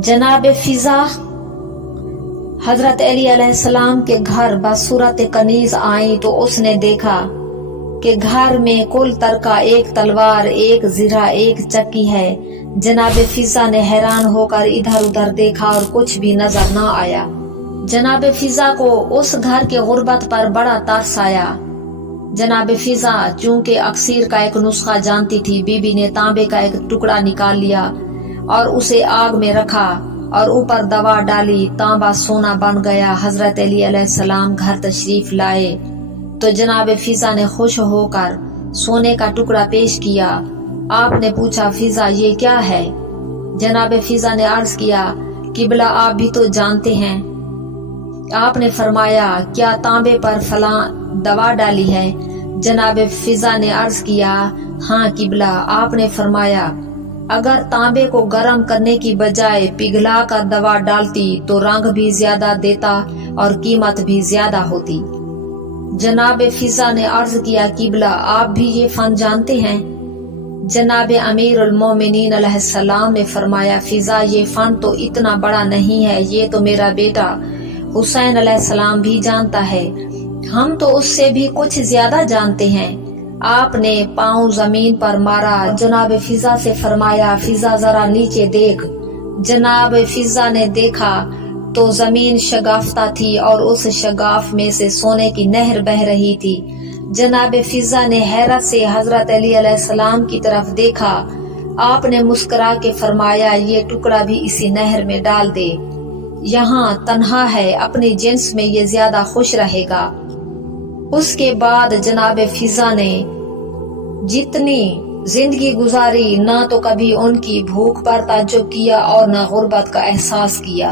जनाब फिजा हजरत अली अलैहिस्सलाम के घर बसूरत कनीज आई तो उसने देखा कि घर में कुल तरका एक तलवार, एक जिरा, एक चक्की है। जनाब फिजा ने हैरान होकर इधर उधर देखा और कुछ भी नजर न आया। जनाब फिजा को उस घर के गुर्बत पर बड़ा तरस आया। जनाब फिजा चूंकि अक्सीर का एक नुस्खा जानती थी, बीबी ने तांबे का एक टुकड़ा निकाल लिया और उसे आग में रखा और ऊपर दवा डाली। तांबा सोना बन गया। हजरत अली अलैहिस्सलाम घर तशरीफ लाए तो जनाब फिजा ने खुश होकर सोने का टुकड़ा पेश किया। आपने पूछा, फिजा ये क्या है? जनाब फिजा ने अर्ज किया, किबला आप भी तो जानते हैं। आपने फरमाया, क्या तांबे पर फलां दवा डाली है? जनाब फिजा ने अर्ज किया, हाँ किबला। आपने फरमाया, अगर तांबे को गर्म करने की बजाय पिघला कर दवा डालती तो रंग भी ज्यादा देता और कीमत भी ज्यादा होती। जनाब फिजा ने अर्ज किया, किबला आप भी ये फन जानते हैं? जनाब अमीरुल मोमिनीन अलैहिस्सलाम ने फरमाया, फिजा ये फन तो इतना बड़ा नहीं है, ये तो मेरा बेटा हुसैन अलैहिस्सलाम भी जानता है। हम तो उससे भी कुछ ज्यादा जानते हैं। आपने पांव जमीन पर मारा। जनाब फिजा से फरमाया, फिजा जरा नीचे देख। जनाब फिजा ने देखा तो जमीन शगाफ्ता थी और उस शगाफ में से सोने की नहर बह रही थी। जनाब फिजा ने हैरत से हजरत अली अलैहिस्सलाम की तरफ देखा। आपने मुस्कुरा के फरमाया, ये टुकड़ा भी इसी नहर में डाल दे, यहाँ तन्हा है, अपनी जिन्स में ये ज्यादा खुश रहेगा। उसके बाद जनाब फिजा ने जितनी जिंदगी गुजारी, ना तो कभी उनकी भूख पर ताज्जुब किया और ना गुर्बत का एहसास किया।